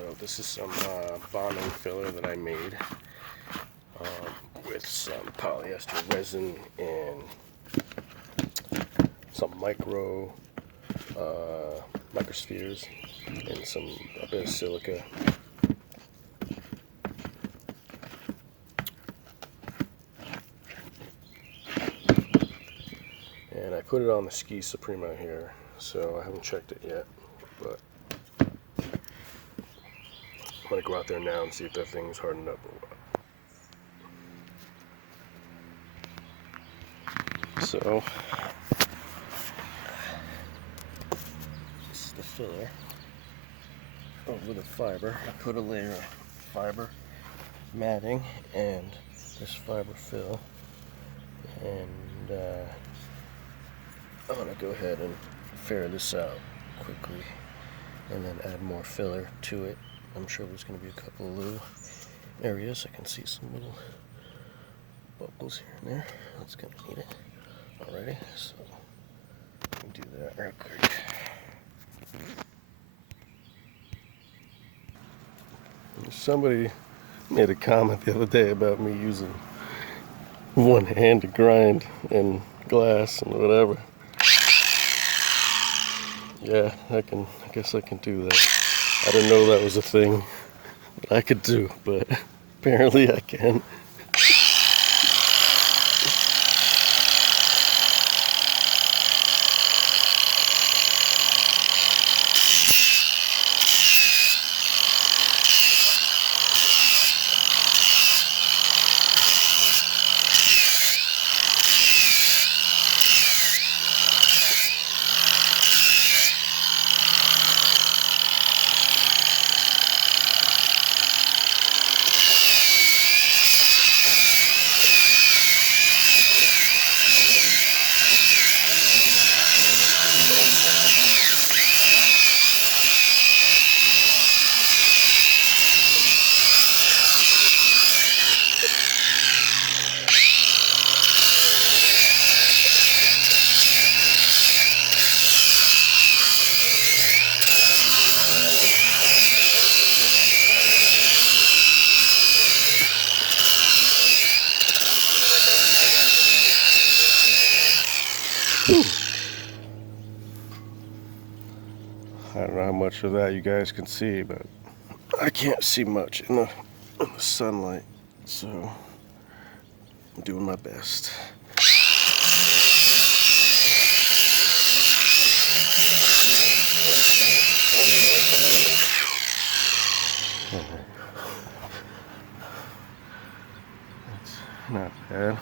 So this is some bonding filler that I made with some polyester resin and some microspheres and a bit of silica. And I put it on the Ski Supremo here, so I haven't checked it yet, but I'm gonna go out there now and see if that thing's hardened up or what. So this is the filler over the fiber. I put a layer of fiber matting and this fiber fill, and I'm gonna go ahead and ferre this out quickly and then add more filler to it. I'm sure there's going to be a couple of little areas. I can see some little bubbles here and there. That's going to need it already, so let me do that real quick. Somebody made a comment the other day about me using one hand to grind and glass and whatever. Yeah, I guess I can do that. I didn't know that was a thing that I could do, but apparently I can. I don't know how much of that you guys can see, but I can't see much in the sunlight, so I'm doing my best. That's not bad.